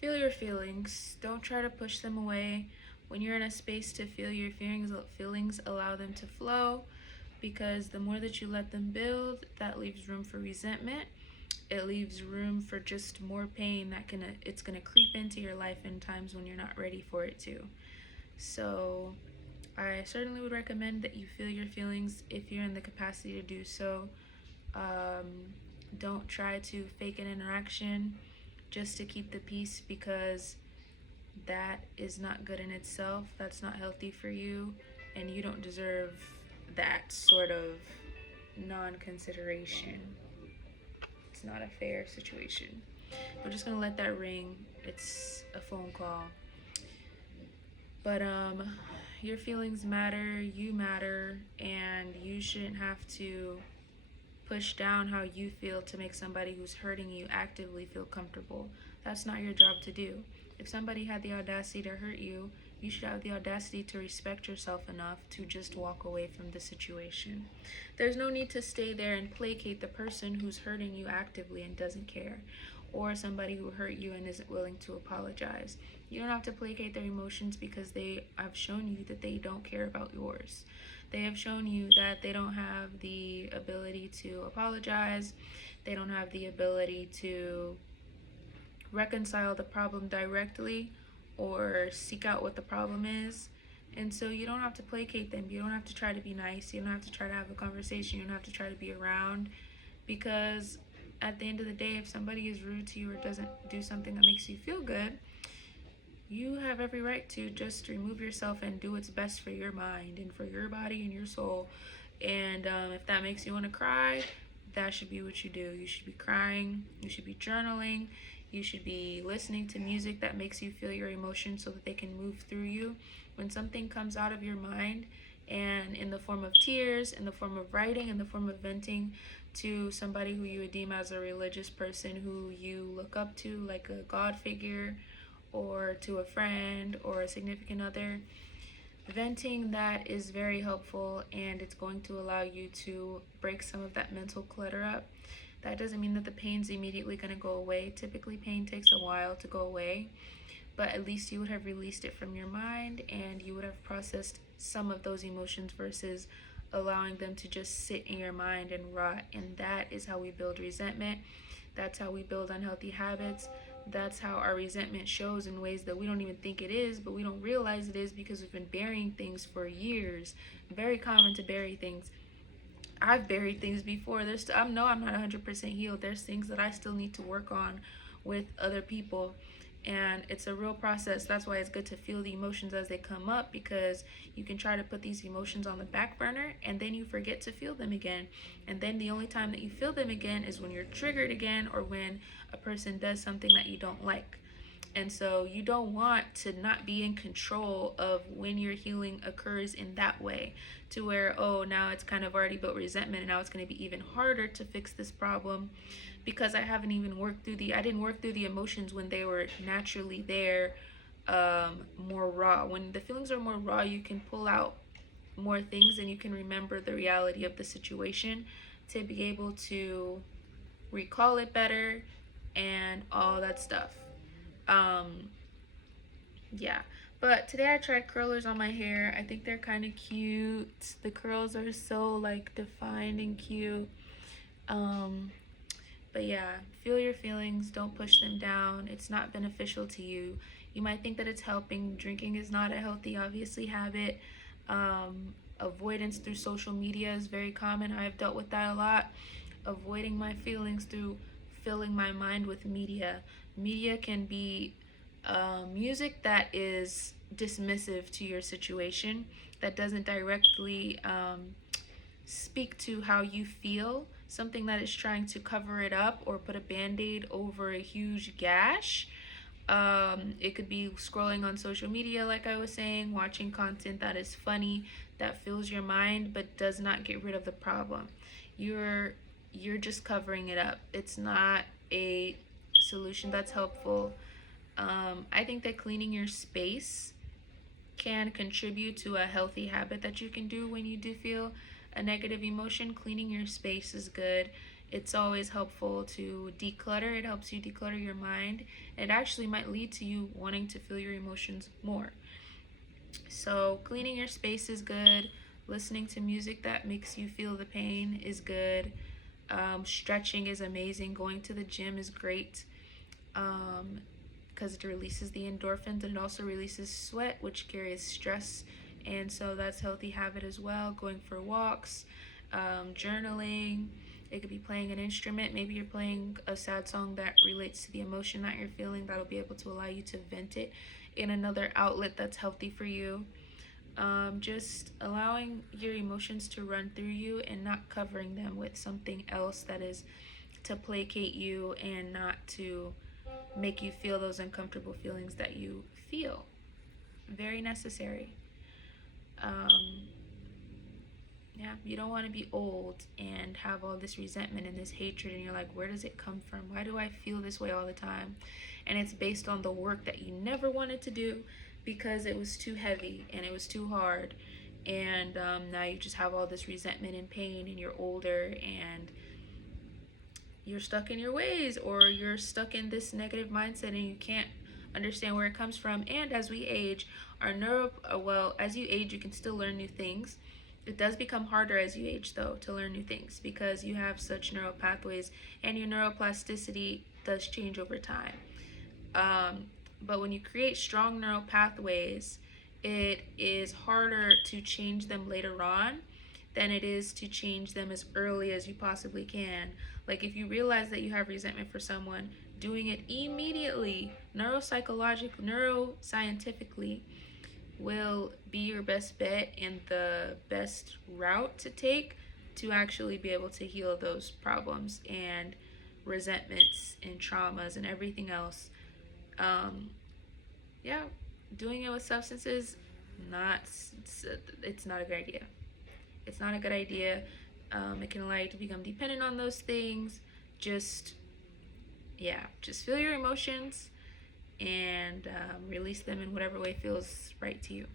Feel your feelings. Don't try to push them away. When you're in a space to feel your feelings allow them to flow, because the more that you let them build, that leaves room for resentment. It leaves room for just more pain it's gonna creep into your life in times when you're not ready for it to. So I certainly would recommend that you feel your feelings if you're in the capacity to do so. Um, don't try to fake an interaction just to keep the peace, because that is not good in itself. That's not healthy for you, and you don't deserve that sort of non consideration. It's not a fair situation. We're just gonna let that ring. It's a phone call. But your feelings matter, you matter, and you shouldn't have to push down how you feel to make somebody who's hurting you actively feel comfortable. That's not your job to do. If somebody had the audacity to hurt you, you should have the audacity to respect yourself enough to just walk away from the situation. There's no need to stay there and placate the person who's hurting you actively and doesn't care, or somebody who hurt you and isn't willing to apologize. You don't have to placate their emotions, because they have shown you that they don't care about yours. They have shown you that they don't have the ability to apologize. They don't have the ability to reconcile the problem directly or seek out what the problem is. And so you don't have to placate them. You don't have to try to be nice. You don't have to try to have a conversation. You don't have to try to be around, because at the end of the day, if somebody is rude to you or doesn't do something that makes you feel good, you have every right to just remove yourself and do what's best for your mind and for your body and your soul. And if that makes you want to cry, that should be what you do. You should be crying. You should be journaling. You should be listening to music that makes you feel your emotions so that they can move through you. When something comes out of your mind, and in the form of tears, in the form of writing, in the form of venting to somebody who you would deem as a religious person who you look up to, like a god figure, or to a friend or a significant other, venting that is very helpful, and it's going to allow you to break some of that mental clutter up. That doesn't mean that the pain's immediately going to go away. Typically, pain takes a while to go away, but at least you would have released it from your mind, and you would have processed some of those emotions versus allowing them to just sit in your mind and rot. And that is how we build resentment. That's how we build unhealthy habits. That's how our resentment shows in ways that we don't even think it is, but we don't realize it is because we've been burying things for years. Very common to bury things. I've buried things before. I know I'm not 100% healed. There's things that I still need to work on with other people, and it's a real process. That's why it's good to feel the emotions as they come up, because you can try to put these emotions on the back burner and then you forget to feel them again, and then the only time that you feel them again is when you're triggered again, or when a person does something that you don't like. And so you don't want to not be in control of when your healing occurs in that way, to where, oh, now it's kind of already built resentment and now it's going to be even harder to fix this problem because I haven't even I didn't work through the emotions when they were naturally there, more raw. When the feelings are more raw, you can pull out more things and you can remember the reality of the situation to be able to recall it better and all that stuff. Um, yeah. But today I tried curlers on my hair. I think they're kind of cute. The curls are so like defined and cute. Um, but yeah, feel your feelings. Don't push them down. It's not beneficial to you. You might think that it's helping. Drinking is not a healthy, obviously, habit. Avoidance through social media is very common. I've dealt with that a lot. Avoiding my feelings through filling my mind with media. Media can be music that is dismissive to your situation, that doesn't directly speak to how you feel, something that is trying to cover it up or put a band-aid over a huge gash. It could be scrolling on social media, like I was saying, watching content that is funny, that fills your mind but does not get rid of the problem. You're just covering it up. It's not a solution that's helpful. I think that cleaning your space can contribute to a healthy habit that you can do when you do feel a negative emotion. Cleaning your space is good. It's always helpful to declutter. It helps you declutter your mind. It actually might lead to you wanting to feel your emotions more. So, cleaning your space is good. Listening to music that makes you feel the pain is good. Stretching is amazing. Going to the gym is great because it releases the endorphins, and it also releases sweat, which carries stress. And so that's a healthy habit as well. Going for walks, journaling. It could be playing an instrument. Maybe you're playing a sad song that relates to the emotion that you're feeling. That'll be able to allow you to vent it in another outlet that's healthy for you. Just allowing your emotions to run through you and not covering them with something else that is to placate you and not to make you feel those uncomfortable feelings that you feel. Very necessary. Um, yeah, you don't want to be old and have all this resentment and this hatred, and you're like, where does it come from? Why do I feel this way all the time? And it's based on the work that you never wanted to do because it was too heavy and it was too hard. And now you just have all this resentment and pain, and you're older and you're stuck in your ways, or you're stuck in this negative mindset and you can't understand where it comes from. And as we age, as you age, you can still learn new things. It does become harder as you age, though, to learn new things because you have such neural pathways, and your neuroplasticity does change over time. But when you create strong neural pathways, it is harder to change them later on than it is to change them as early as you possibly can. Like if you realize that you have resentment for someone, doing it immediately, neuroscientifically, will be your best bet and the best route to take to actually be able to heal those problems and resentments and traumas and everything else. Um, yeah, doing it with substances, not it's not a good idea. It's not a good idea. It can allow you to become dependent on those things. Just just feel your emotions and release them in whatever way feels right to you.